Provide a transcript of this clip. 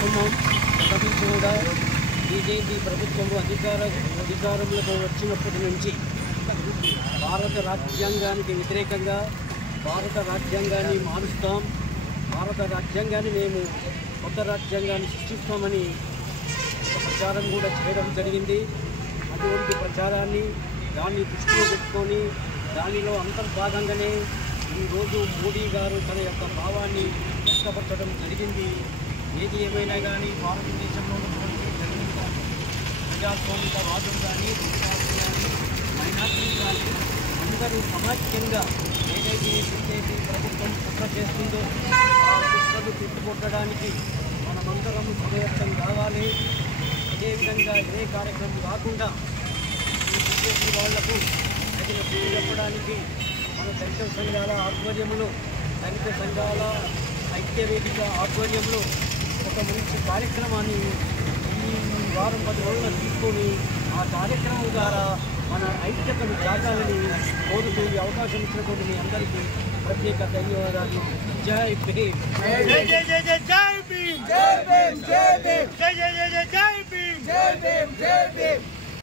చూస్తున్నాం. గతంలో కూడా బీజేపీ ప్రభుత్వం అధికారంలోకి వచ్చినప్పటి నుంచి భారత రాజ్యాంగానికి వ్యతిరేకంగా భారత రాజ్యాంగాన్ని మారుస్తాం, భారత రాజ్యాంగాన్ని మేము కొత్త రాజ్యాంగాన్ని సృష్టిస్తామని ఒక ప్రచారం కూడా చేయడం జరిగింది. అటువంటి ప్రచారాన్ని దాన్ని దృష్టిలో పెట్టుకొని దానిలో అంతర్భాగంగానే ఈరోజు మోడీ గారు తన యొక్క భావాన్ని వ్యక్తపరచడం జరిగింది. ఏది ఏమైనా కానీ భారతదేశంలో జరిగింది కానీ ప్రజాస్వామిక వాదం కానీ మైనార్టీలు కానీ అందరూ సమాఖ్యంగా ఏదైతే బీజేపీ ప్రభుత్వం కుట్ర చేస్తుందో ఆ కుట్రను తిట్టుకొట్టడానికి మనమందరం సమయత్తం కావాలి. అదేవిధంగా ఏ కార్యక్రమం కాకుండా ఈ బీజేపీ వాళ్లకు తగిన బుద్ధి చెప్పడానికి మన దళిత సంఘాల ఆధ్వర్యంలో దళిత సంఘాల ఐక్యవేదిక ఆధ్వర్యంలో ఒక మంచి కార్యక్రమాన్ని ఈ వారం 10 రోజులు తీసుకొని ఆ కార్యక్రమం ద్వారా మన ఐక్యతను చాటాలని కోరుతూ ఈ అవకాశం ఇచ్చినటువంటి మీ అందరికీ ప్రత్యేక ధన్యవాదాలు. జై భీమ్. జై జై జై జై జై భీమ్. జై భీమ్. జై భీమ్. జై జై జై జై జై భీమ్. జై భీమ్. జై భీమ్.